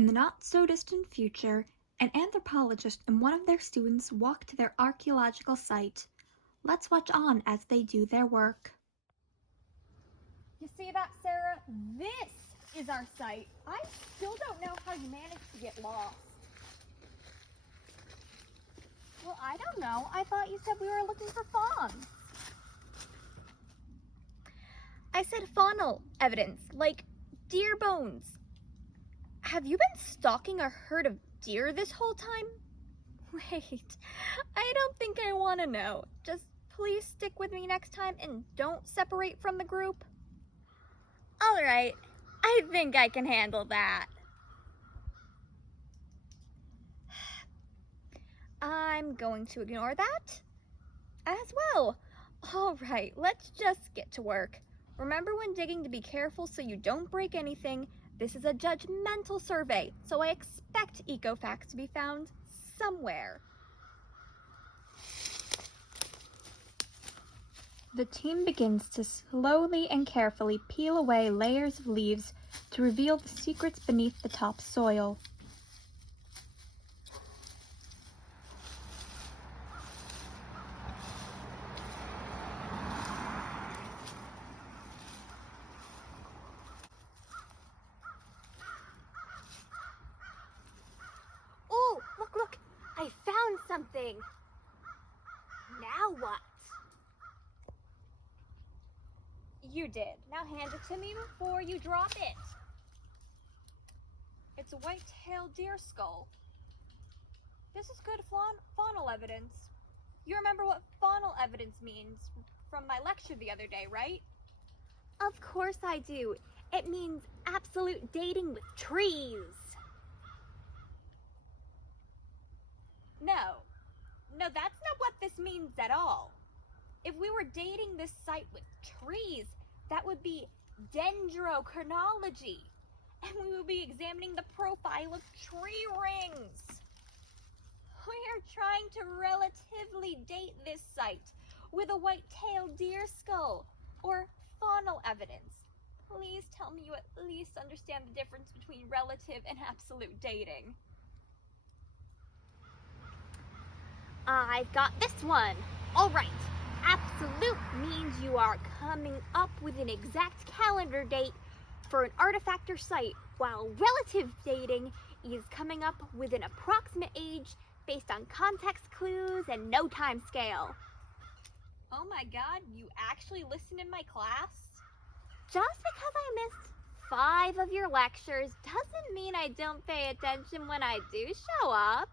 In the not-so-distant future, an anthropologist and one of their students walk to their archaeological site. Let's watch on as they do their work. You see that, Sarah? This is our site. I still don't know how you managed to get lost. Well, I don't know. I thought you said we were looking for fawns. I said faunal evidence, like deer bones. Have you been stalking a herd of deer this whole time? Wait, I don't think I want to know. Just please stick with me next time and don't separate from the group. All right, I think I can handle that. I'm going to ignore that as well. All right, let's just get to work. Remember when digging to be careful so you don't break anything. This is a judgmental survey, so I expect eco-facts to be found somewhere. The team begins to slowly and carefully peel away layers of leaves to reveal the secrets beneath the top soil. Oh, look, I found something. Now what? You did. Now hand it to me before you drop it. It's a white-tailed deer skull. This is good faunal evidence. You remember what faunal evidence means from my lecture the other day, right? Of course I do. It means absolute dating with trees. No, that's not what this means at all. If we were dating this site with trees, that would be dendrochronology, and we would be examining the profile of tree rings. We are trying to relatively date this site with a white-tailed deer skull, or faunal evidence. Please tell me you at least understand the difference between relative and absolute dating. I've got this one. All right. Absolute means you are coming up with an exact calendar date for an artifact or site, while relative dating is coming up with an approximate age based on context clues and no time scale. Oh my God, you actually listen in my class? Just because I missed 5 of your lectures doesn't mean I don't pay attention when I do show up.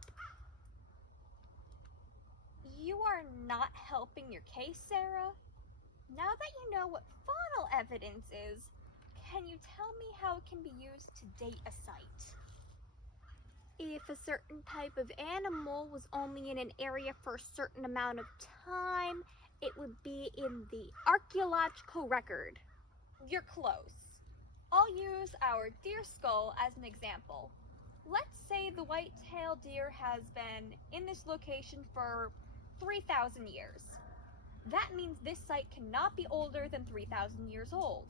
You are not helping your case, Sarah. Now that you know what faunal evidence is, can you tell me how it can be used to date a site? If a certain type of animal was only in an area for a certain amount of time, it would be in the archaeological record. You're close. I'll use our deer skull as an example. Let's say the white-tailed deer has been in this location for 3,000 years. That means this site cannot be older than 3,000 years old.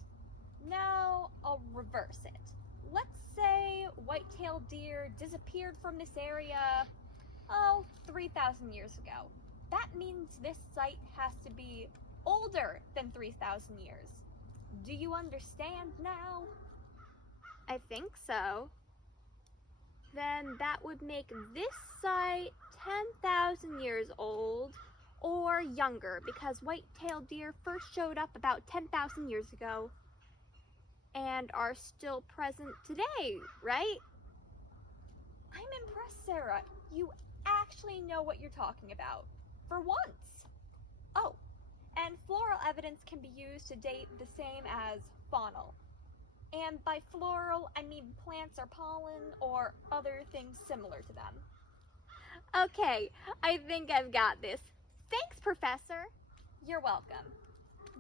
Now, I'll reverse it. Let's say white-tailed deer disappeared from this area, 3,000 years ago. That means this site has to be older than 3,000 years. Do you understand now? I think so. Then that would make this site 10,000 years old or younger, because white-tailed deer first showed up about 10,000 years ago and are still present today, right? I'm impressed, Sarah. You actually know what you're talking about, for once. Oh, and floral evidence can be used to date the same as faunal. And by floral, I mean plants or pollen or other things similar to them. Okay, I think I've got this. Thanks, Professor. You're welcome.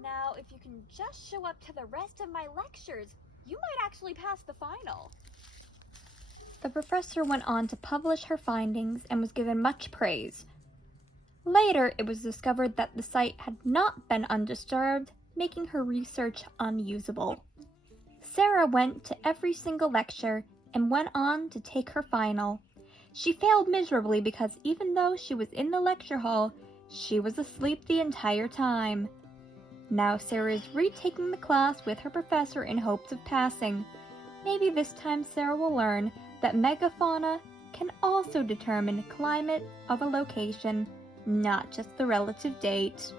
Now, if you can just show up to the rest of my lectures, you might actually pass the final. The professor went on to publish her findings and was given much praise. Later, it was discovered that the site had not been undisturbed, making her research unusable. Sarah went to every single lecture and went on to take her final. She failed miserably because even though she was in the lecture hall, she was asleep the entire time. Now Sarah is retaking the class with her professor in hopes of passing. Maybe this time Sarah will learn that megafauna can also determine climate of a location, not just the relative date.